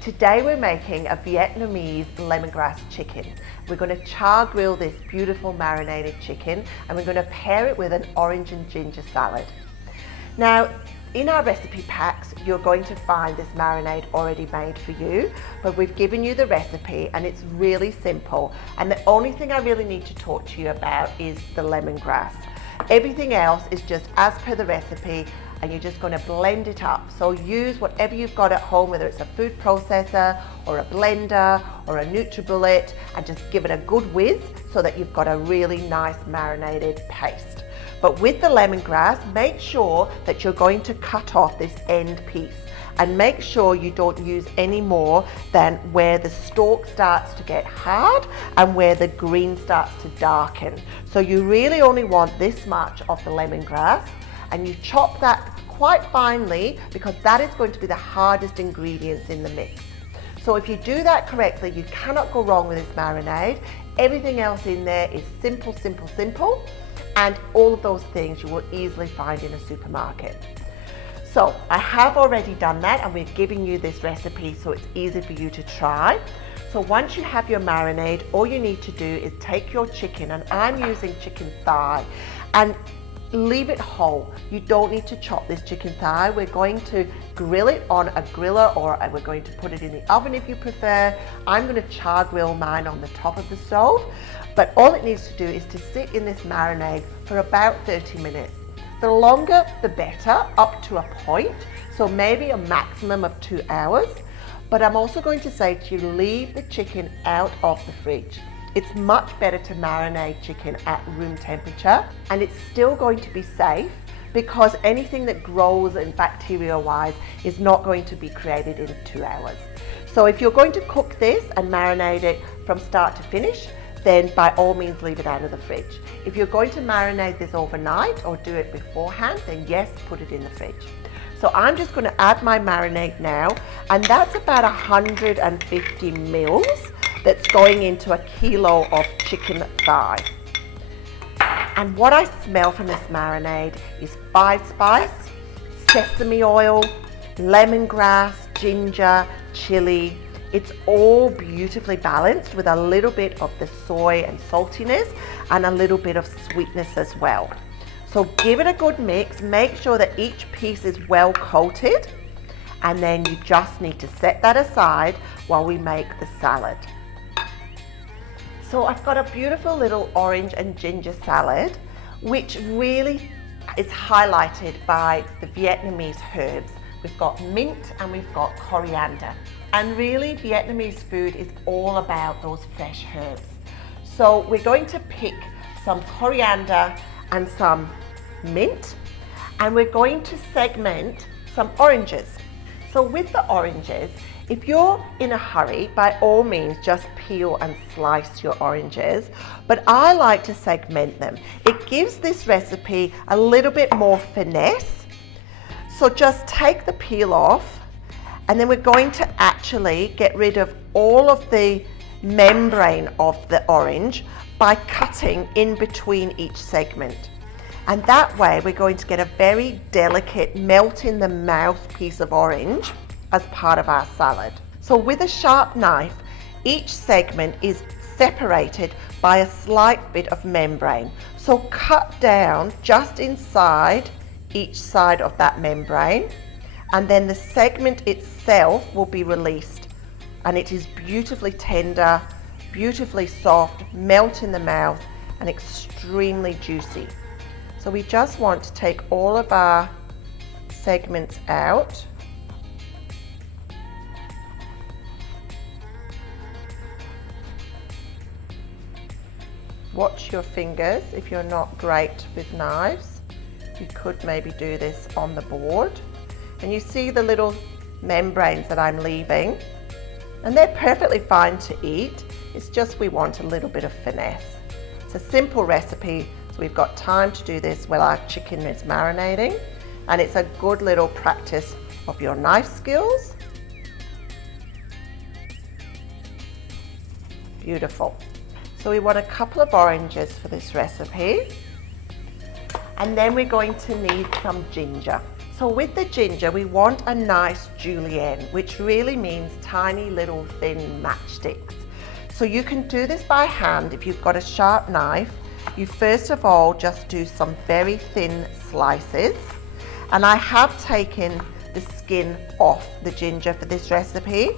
Today we're making a Vietnamese lemongrass chicken. We're going to char grill this beautiful marinated chicken and we're going to pair it with an orange and ginger salad. Now, in our recipe packs, you're going to find this marinade already made for you, but we've given you the recipe and it's really simple. And the only thing I really need to talk to you about is the lemongrass. Everything else is just as per the recipe, and you're just going to blend it up. So use whatever you've got at home, whether it's a food processor or a blender or a NutriBullet, and just give it a good whiz so that you've got a really nice marinated paste. But with the lemongrass, make sure that you're going to cut off this end piece and make sure you don't use any more than where the stalk starts to get hard and where the green starts to darken. So you really only want this much of the lemongrass, and you chop that quite finely because that is going to be the hardest ingredients in the mix. So if you do that correctly, you cannot go wrong with this marinade. Everything else in there is simple, simple, simple, and all of those things you will easily find in a supermarket. So I have already done that, and we're giving you this recipe so it's easy for you to try. So once you have your marinade, all you need to do is take your chicken, and I'm using chicken thigh, and leave it whole. You don't need to chop this chicken thigh. We're going to grill it on a griller, or we're going to put it in the oven if you prefer. I'm going to char grill mine on the top of the stove, but all it needs to do is to sit in this marinade for about 30 minutes. The longer the better, up to a point, so maybe a maximum of 2 hours. But I'm also going to say to you, leave the chicken out of the fridge. It's much better to marinate chicken at room temperature, and it's still going to be safe because anything that grows and bacteria-wise is not going to be created in 2 hours. So if you're going to cook this and marinate it from start to finish, then by all means leave it out of the fridge. If you're going to marinate this overnight or do it beforehand, then yes, put it in the fridge. So I'm just going to add my marinade now, and that's about 150 mils. That's going into a kilo of chicken thigh. And what I smell from this marinade is 5-spice, sesame oil, lemongrass, ginger, chili. It's all beautifully balanced with a little bit of the soy and saltiness and a little bit of sweetness as well. So give it a good mix, make sure that each piece is well coated, and then you just need to set that aside while we make the salad. So I've got a beautiful little orange and ginger salad, which really is highlighted by the Vietnamese herbs. We've got mint and we've got coriander. And really Vietnamese food is all about those fresh herbs. So we're going to pick some coriander and some mint, and we're going to segment some oranges. So with the oranges, if you're in a hurry, by all means just peel and slice your oranges, but I like to segment them. It gives this recipe a little bit more finesse. So just take the peel off, and then we're going to actually get rid of all of the membrane of the orange by cutting in between each segment. And that way we're going to get a very delicate melt in the mouth piece of orange as part of our salad. So with a sharp knife, each segment is separated by a slight bit of membrane. So cut down just inside each side of that membrane, and then the segment itself will be released, and it is beautifully tender, beautifully soft, melt in the mouth, and extremely juicy. So we just want to take all of our segments out. Watch your fingers if you're not great with knives. You could maybe do this on the board. And you see the little membranes that I'm leaving, and they're perfectly fine to eat. It's just we want a little bit of finesse. It's a simple recipe, so we've got time to do this while our chicken is marinating, and it's a good little practice of your knife skills. Beautiful. So we want a couple of oranges for this recipe, and then we're going to need some ginger. So with the ginger, we want a nice julienne, which really means tiny little thin matchsticks. So you can do this by hand if you've got a sharp knife. You first of all just do some very thin slices. And I have taken the skin off the ginger for this recipe,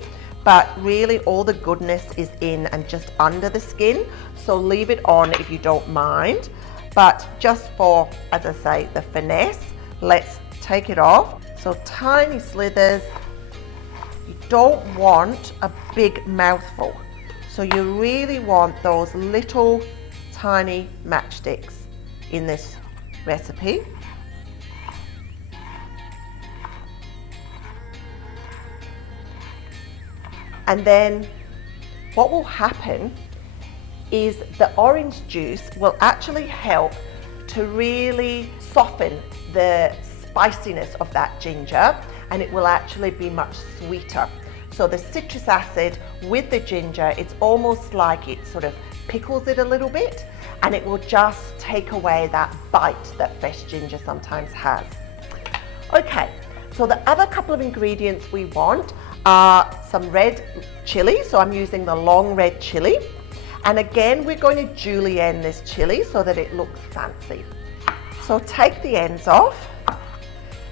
but really all the goodness is in and just under the skin. So leave it on if you don't mind. But just for, as I say, the finesse, let's take it off. So tiny slithers. You don't want a big mouthful. So you really want those little tiny matchsticks in this recipe. And then what will happen is the orange juice will actually help to really soften the spiciness of that ginger, and it will actually be much sweeter. So the citrus acid with the ginger, it's almost like it sort of pickles it a little bit, and it will just take away that bite that fresh ginger sometimes has. Okay, so the other couple of ingredients we want are some red chili. So I'm using the long red chili. And again, we're going to julienne this chili so that it looks fancy. So take the ends off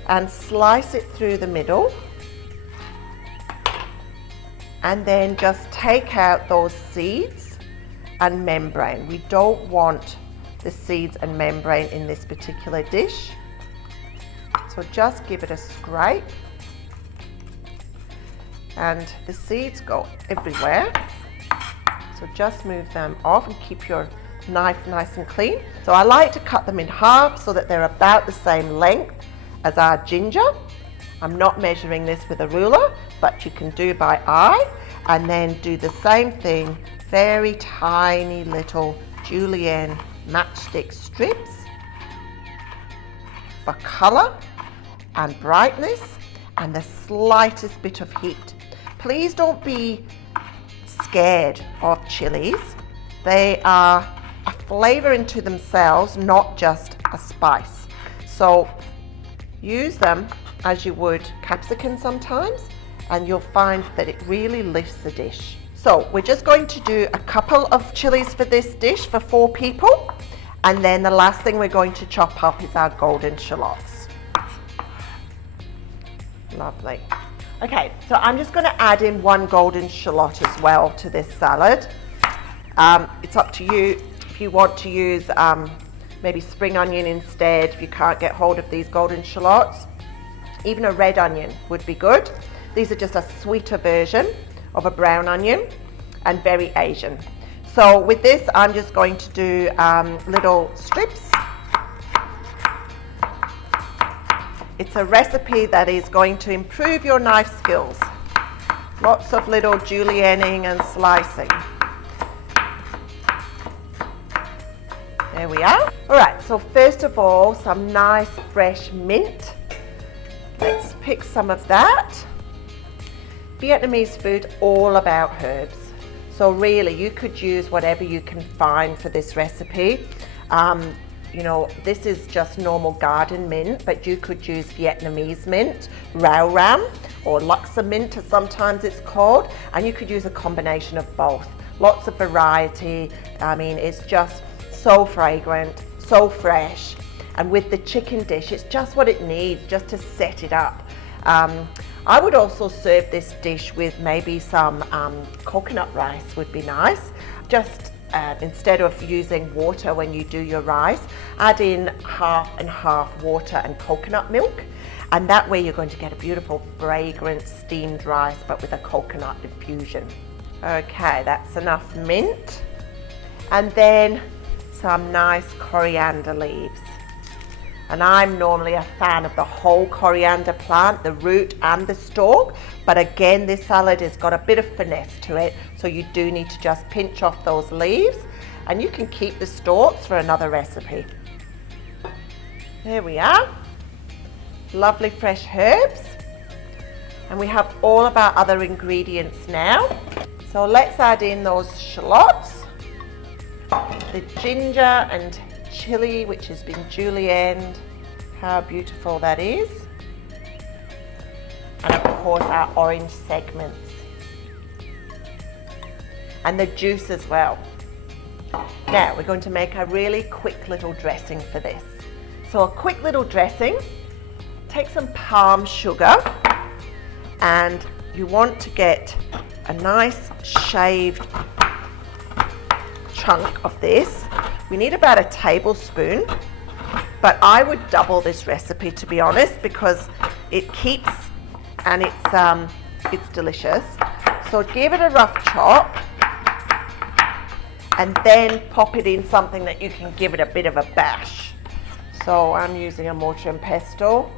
and slice it through the middle. And then just take out those seeds and membrane. We don't want the seeds and membrane in this particular dish. So just give it a scrape. And the seeds go everywhere. So just move them off and keep your knife nice and clean. So I like to cut them in half so that they're about the same length as our ginger. I'm not measuring this with a ruler, but you can do by eye, and then do the same thing, very tiny little julienne matchstick strips for color and brightness and the slightest bit of heat. Please don't be scared of chilies. They are a flavor into themselves, not just a spice. So use them as you would capsicum sometimes, and you'll find that it really lifts the dish. So we're just going to do a couple of chilies for this dish for 4 people, and then the last thing we're going to chop up is our golden shallots. Lovely. Okay, so I'm just going to add in 1 golden shallot as well to this salad. It's up to you if you want to use maybe spring onion instead, if you can't get hold of these golden shallots. Even a red onion would be good. These are just a sweeter version of a brown onion and very Asian. So with this, I'm just going to do little strips. It's a recipe that is going to improve your knife skills. Lots of little julienning and slicing. There we are. All right, so first of all, some nice fresh mint. Let's pick some of that. Vietnamese food, all about herbs. So really, you could use whatever you can find for this recipe. You know, this is just normal garden mint, but you could use Vietnamese mint, rau ram, or Luxor mint as sometimes it's called, and you could use a combination of both. Lots of variety. I mean, it's just so fragrant, so fresh, and with the chicken dish, it's just what it needs just to set it up. I would also serve this dish with maybe some coconut rice would be nice. Just instead of using water when you do your rice, add in half and half water and coconut milk, and that way you're going to get a beautiful fragrant steamed rice but with a coconut infusion. Okay, that's enough mint, and then some nice coriander leaves. And I'm normally a fan of the whole coriander plant, the root and the stalk, but again, this salad has got a bit of finesse to it, so you do need to just pinch off those leaves, and you can keep the stalks for another recipe. There we are. Lovely fresh herbs. And we have all of our other ingredients now. So let's add in those shallots, the ginger and chili, which has been julienned. How beautiful that is. and of course our orange segments. And the juice as well. Now we're going to make a really quick little dressing for this. So a quick little dressing, take some palm sugar, and you want to get a nice shaved chunk of this. We need about a tablespoon, but I would double this recipe, to be honest, because it keeps and it's delicious. So give it a rough chop and then pop it in something that you can give it a bit of a bash. So I'm using a mortar and pestle.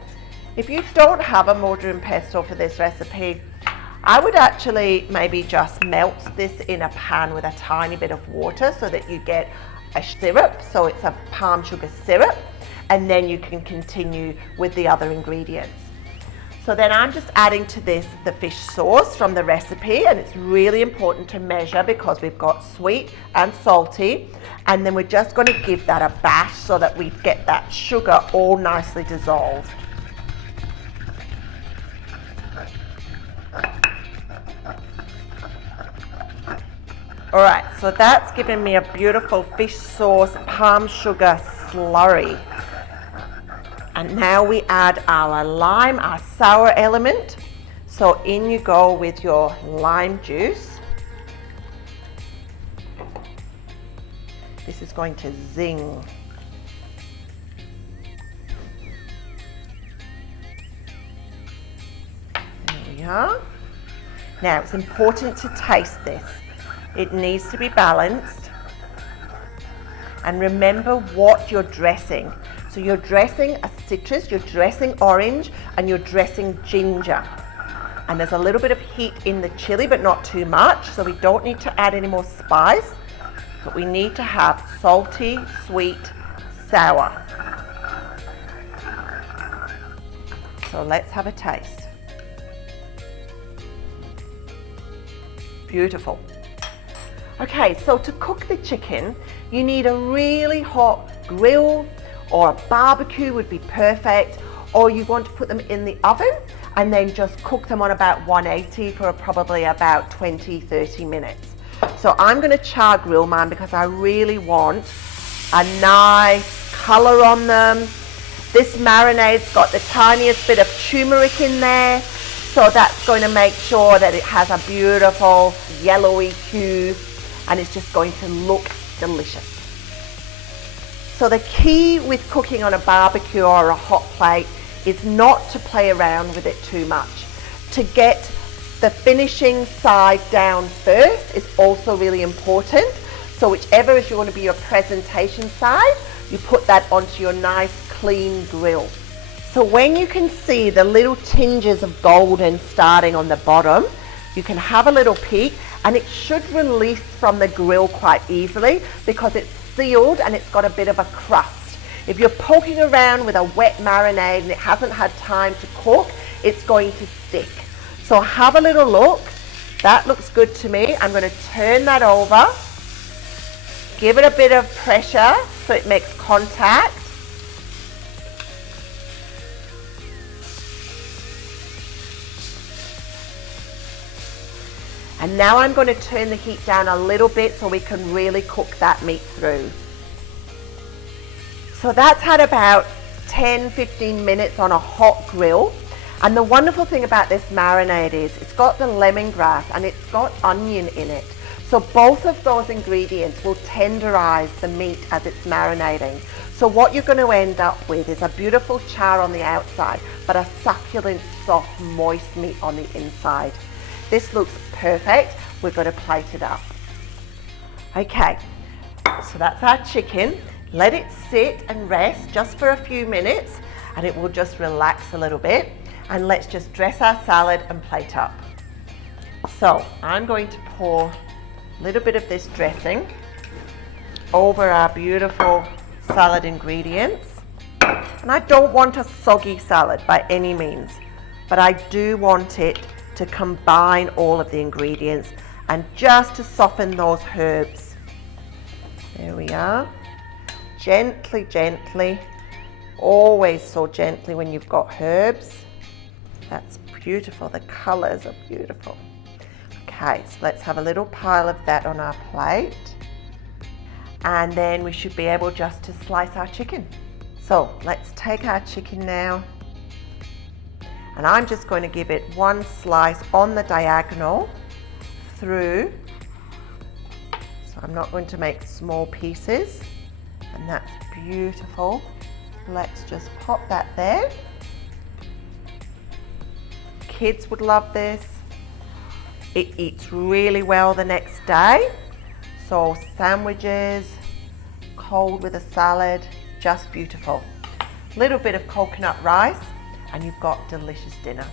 If you don't have a mortar and pestle for this recipe, I would actually maybe just melt this in a pan with a tiny bit of water so that you get a syrup, so it's a palm sugar syrup, and then you can continue with the other ingredients. So then I'm just adding to this the fish sauce from the recipe, and it's really important to measure because we've got sweet and salty, and then we're just going to give that a bash so that we get that sugar all nicely dissolved. All right, so that's given me a beautiful fish sauce palm sugar slurry. And now we add our lime, our sour element. So in you go with your lime juice. This is going to zing. There we are. Now it's important to taste this. It needs to be balanced. And remember what you're dressing. So you're dressing a citrus, you're dressing orange, and you're dressing ginger. And there's a little bit of heat in the chili, but not too much. So we don't need to add any more spice, but we need to have salty, sweet, sour. So let's have a taste. Beautiful. Okay, so to cook the chicken, you need a really hot grill, or a barbecue would be perfect, or you want to put them in the oven and then just cook them on about 180 for probably about 20-30 minutes. So I'm going to char grill mine because I really want a nice color on them. This marinade's got the tiniest bit of turmeric in there, so that's going to make sure that it has a beautiful yellowy hue, and it's just going to look delicious. So the key with cooking on a barbecue or a hot plate is not to play around with it too much. To get the finishing side down first is also really important. So whichever is going to be your presentation side, you put that onto your nice clean grill. So when you can see the little tinges of golden starting on the bottom, you can have a little peek, and it should release from the grill quite easily because it's sealed and it's got a bit of a crust. If you're poking around with a wet marinade and it hasn't had time to cook, it's going to stick. So have a little look. That looks good to me. I'm going to turn that over, give it a bit of pressure so it makes contact. And now I'm going to turn the heat down a little bit so we can really cook that meat through. So that's had about 10-15 minutes on a hot grill. And the wonderful thing about this marinade is it's got the lemongrass and it's got onion in it. So both of those ingredients will tenderize the meat as it's marinating. So what you're going to end up with is a beautiful char on the outside, but a succulent, soft, moist meat on the inside. This looks perfect. We're going to plate it up. Okay, so that's our chicken. Let it sit and rest just for a few minutes and it will just relax a little bit. And let's just dress our salad and plate up. So I'm going to pour a little bit of this dressing over our beautiful salad ingredients. And I don't want a soggy salad by any means, but I do want it to combine all of the ingredients and just to soften those herbs. There we are. Gently, gently. Always so gently when you've got herbs. That's beautiful. The colours are beautiful. Okay, so let's have a little pile of that on our plate. And then we should be able just to slice our chicken. So let's take our chicken now. And I'm just going to give it one slice on the diagonal through. So I'm not going to make small pieces. And that's beautiful. Let's just pop that there. Kids would love this. It eats really well the next day. So sandwiches, cold with a salad, just beautiful. Little bit of coconut rice and you've got delicious dinner.